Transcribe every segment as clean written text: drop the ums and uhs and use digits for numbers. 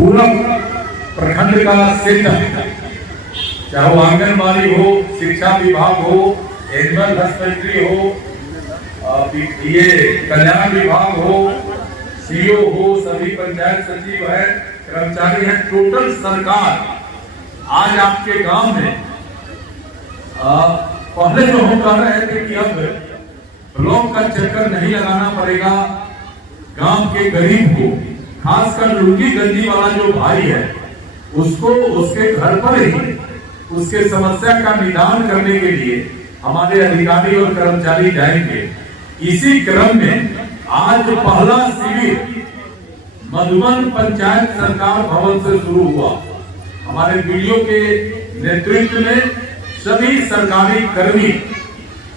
पूरा प्रखंड का सेक्टर, चाहे वो आंगनबाड़ी हो, शिक्षा विभाग हो, एनिमल हस्बेंड्री हो, ये कल्याण विभाग हो, सीओ हो, सभी पंचायत सचिव है, कर्मचारी है, टोटल सरकार आज आपके गांव में पहले जो हम कह रहे थे कि अब ब्लॉक का चक्कर नहीं लगाना पड़ेगा, गांव के गरीब को, खासकर लुंगी गंजी वाला जो भाई है उसको उसके घर पर ही उसके समस्या का निदान करने के लिए हमारे अधिकारी और कर्मचारी जाएंगे। इसी क्रम में आज पहला शिविर मधुबन पंचायत सरकार भवन से शुरू हुआ। हमारे वीडियो के नेतृत्व में सभी सरकारी कर्मी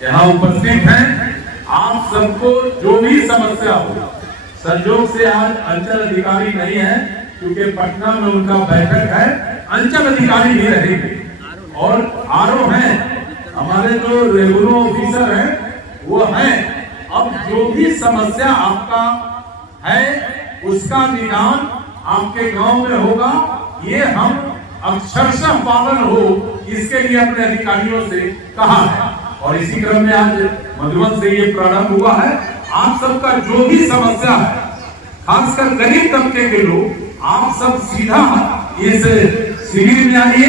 यहाँ उपस्थित हैं। आप सबको जो भी समस्या हो, संयोग से आज अंचल अधिकारी नहीं है क्योंकि पटना में उनका बैठक है, अंचल अधिकारी भी रहेंगे और आरओ हैं, हमारे जो रेवेन्यू ऑफिसर हैं वो हैं। अब जो भी समस्या आपका है उसका निदान आपके गांव में होगा, ये हम अक्षरशः पालन हो इसके लिए अपने अधिकारियों से कहा है और इसी क्रम में आज मधुबन से ये प्रारंभ हुआ है। आप सबका जो भी समस्या है, खासकर गरीब तबके के लोग, आप सब सीधा इस शिविर में आइए,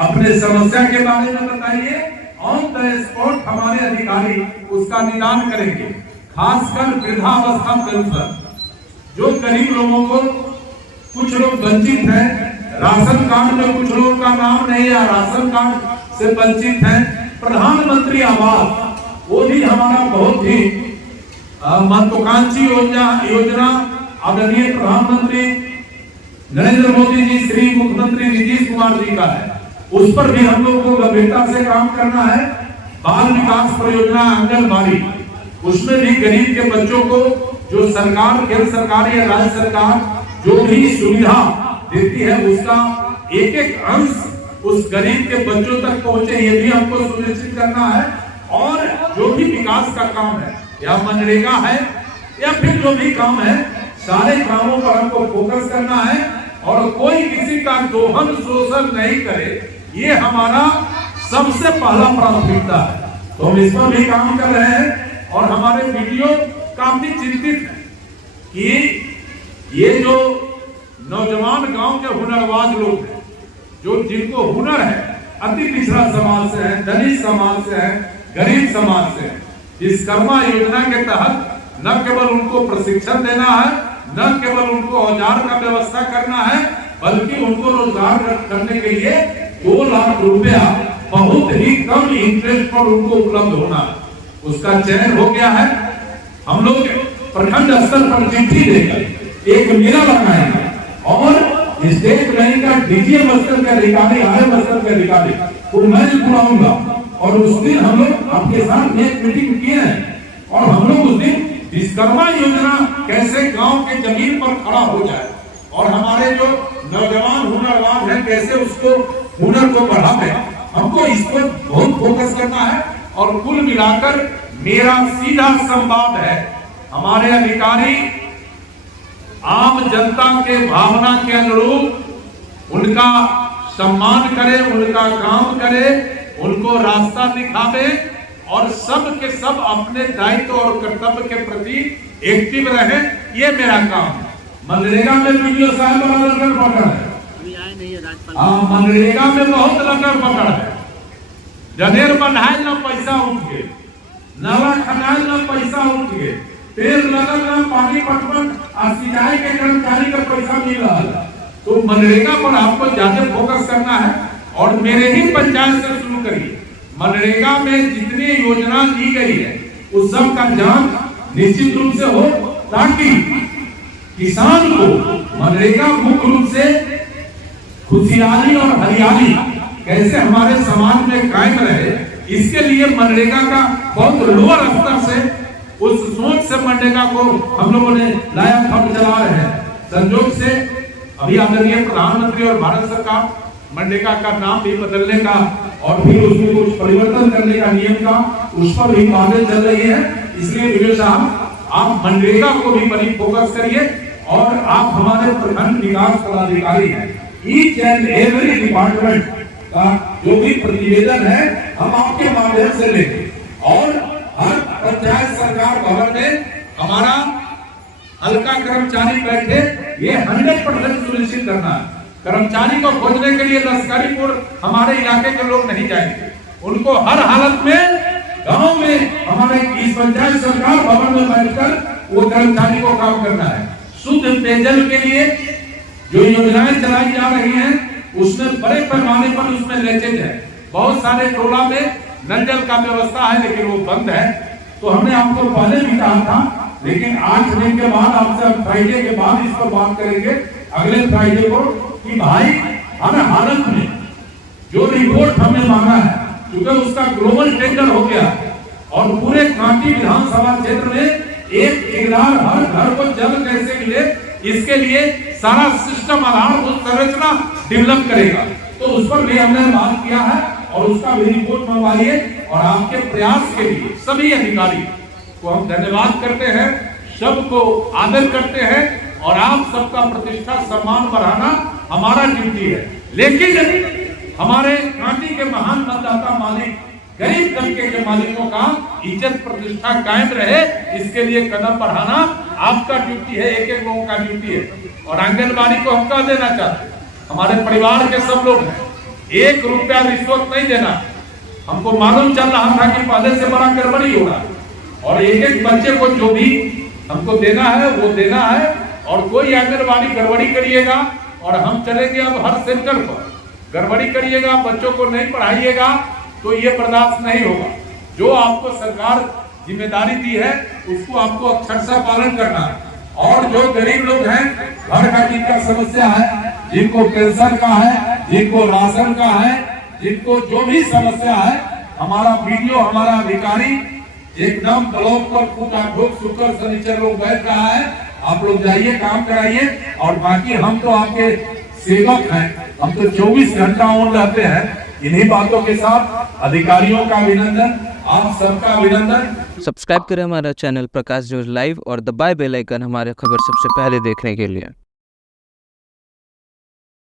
अपने समस्या के बारे में बताइए, ऑन द स्पॉट हमारे अधिकारी उसका निदान करेंगे। खासकर वृद्धावस्था पेंशन, जो गरीब लोगों को, कुछ लोग वंचित हैं, राशन कार्ड में कुछ लोगों का नाम नहीं है, राशन कार्ड से वंचित हैं। प्रधानमंत्री आवास, वो भी हमारा बहुत ही महत्वाकांक्षी योजना आदरणीय प्रधानमंत्री नरेंद्र मोदी जी, श्री मुख्यमंत्री नीतीश कुमार जी का है, उस पर भी हम लोग को गंभीरता से काम करना है। बाल विकास परियोजना आंगनबाड़ी, उसमें भी गरीब के बच्चों को जो सरकार, केंद्र सरकार या राज्य सरकार जो भी सुविधा देती है उसका एक एक अंश उस गरीब के बच्चों तक पहुंचे, ये भी हमको सुनिश्चित करना है। और जो भी विकास का काम है या मनरेगा है या फिर जो भी काम है, सारे कामों पर हमको फोकस करना है और कोई किसी का दोहन शोषण नहीं करे, ये हमारा सबसे पहला प्राथमिकता है। तो हम इस पर भी काम कर रहे हैं और हमारे वीडियो काफी चिंतित है कि ये जो नौजवान गांव के हुनरबाज लोग हैं, जो जिनको हुनर है, अति पिछड़ा समाज से है, दलित समाज से है, गरीब समाज से है, विश्वकर्मा योजना के तहत न केवल उनको प्रशिक्षण देना है, न केवल उनको औजार का व्यवस्था करना है, बल्कि उनको रोजगार करने के लिए 2 लाख रुपया बहुत ही कम इंटरेस्ट पर उनको उपलब्ध होना है। उसका चयन हो गया है। हम लोग प्रखंड स्तर पर चिट्ठी देकर एक मेला लगाएंगे और स्टेट बैंक का डीजीएम स्तर के अधिकारी, आरएम स्तर के अधिकारी को मैं बुलाऊंगा और उस दिन हम लोग आपके साथ एक मीटिंग किए हैं और हम लोग उस दिन विश्वकर्मा योजना कैसे गांव के जमीन पर खड़ा हो जाए और हमारे जो नौजवान हुनरबाज हैं कैसे उसको हुनर को बढ़ावे, हमको इस पर बहुत फोकस करना है। और कुल मिलाकर मेरा सीधा संवाद है, हमारे अधिकारी आम जनता के भावना के अनुरूप उनका सम्मान करे, उनका काम करे, उनको रास्ता दिखावे और सब के सब अपने दायित्व और कर्तव्य के प्रति एक्टिव रहे, ये मेरा काम है। मनरेगा में वीडियो साहब बड़ा लंगर पकड़ है, मनरेगा में बहुत लंगर पकड़ है। जनेर बनाए ना पैसा उठ गए, नाला खनाए ना पैसा उठ गए, पेड़ लगल ना पानी पटवन और सिंचाई के कर्मचारी का पैसा मिल रहा है। तो मनरेगा पर आपको ज्यादा फोकस करना है और मेरे ही पंचायत से शुरू करिए। मनरेगा में जितनी योजना दी गई है उस सब का जांच निश्चित रूप से हो ताकि किसान को मनरेगा मुख्य रूप से खुशहाली और हरियाली कैसे हमारे समाज में कायम रहे, इसके लिए मनरेगा का बहुत लोअर स्तर से उस सोच से मनरेगा को हम लोगों ने लाया, हम चला रहे हैं। संयोग से अभी आदरणीय प्रधानमंत्री और भारत सरकार मनरेगा का नाम भी बदलने का और फिर उसमें कुछ परिवर्तन करने का नियम का, उस पर भी बातें चल रही है। इसलिए विजय साहब आप मनरेगा को भी बड़ी फोकस करिए और आप हमारे प्रखंड विकास पदाधिकारी हैं। ईच एंड एवरी डिपार्टमेंट का जो भी प्रतिवेदन है हम आपके माध्यम से लेंगे और हर पंचायत सरकार भवन में हमारा हल्का कर्मचारी बैठे, ये 100% सुनिश्चित करना है। कर्मचारी को खोजने के लिए लश्करीपुर हमारे इलाके के लोग नहीं जाएंगे, उनको हर हालत में गांव में हमारे इस पंचायत सरकार भवन में बैठकर वो कर्मचारी को काम करना है। शुद्ध पेयजल के लिए जो योजनाएं चलाई जा रही हैं उसमें बड़े पैमाने पर उसमें लीकेज है। बहुत सारे टोला में नल जल का व्यवस्था है लेकिन वो बंद है। तो हमने आपको पहले भी कहा था, लेकिन 8 दिन के बाद आपसे फ्राइडे के बाद इस पर बात करेंगे, अगले फ्राइडे को, कि भाई हर हालत में जो रिपोर्ट हमने मांगा है, क्योंकि उसका ग्लोबल टेंडर हो गया और पूरे कांटी विधानसभा क्षेत्र में एक ठेकेदार हर घर को जल कैसे मिले इसके लिए सारा सिस्टम आधारभूत संरचना डेवलप करेगा। तो उस पर भी हमने बात किया है और उसका भी रिपोर्ट मंगवाइए। और आपके प्रयास के लिए सभी अधिकारी को हम धन्यवाद करते हैं, सबको आदर करते हैं और आप सबका प्रतिष्ठा सम्मान बढ़ाना हमारा ड्यूटी है। लेकिन हमारे कांटी के महान मतदाता मालिक, गरीब तबके के मालिकों का इज्जत प्रतिष्ठा कायम रहे, इसके लिए कदम बढ़ाना आपका ड्यूटी है, एक एक लोगों का ड्यूटी है। और आंगनबाड़ी को हम कह देना चाहते हैं, हमारे परिवार के सब लोग हैं, 1 रुपया रिश्वत नहीं देना। हमको मालूम चल रहा था कि पहले से बड़ा गड़बड़ी हो रहा है और एक एक बच्चे को जो भी हमको देना है वो देना है। और कोई आंगनबाड़ी गड़बड़ी करिएगा और हम चलेंगे अब हर सेंटर पर, गड़बड़ी करिएगा, बच्चों को नहीं पढ़ाइएगा तो ये बर्दाश्त नहीं होगा। जो आपको सरकार जिम्मेदारी दी है उसको आपको अक्षरशः पालन करना है। और जो गरीब लोग हैं, घर का जिनका समस्या है, जिनको पेंशन का है, जिनको राशन का है, जिनको जो भी समस्या है, हमारा वीडियो, हमारा अधिकारी एकदम ब्लॉक पर फूटा ठोक शुक्र शनिचर लोग बैठ रहा है। आप लोग जाइए, काम कराइए। और बाकी हम तो आपके सेवक हैं, हम तो 24 घंटा ऑन रहते हैं। इन्हीं बातों के साथ अधिकारियों का अभिनंदन, आप सबका अभिनंदन। सब्सक्राइब करें हमारा चैनल प्रकाश न्यूज लाइव और दबाए बेल आइकन हमारे खबर सबसे पहले देखने के लिए।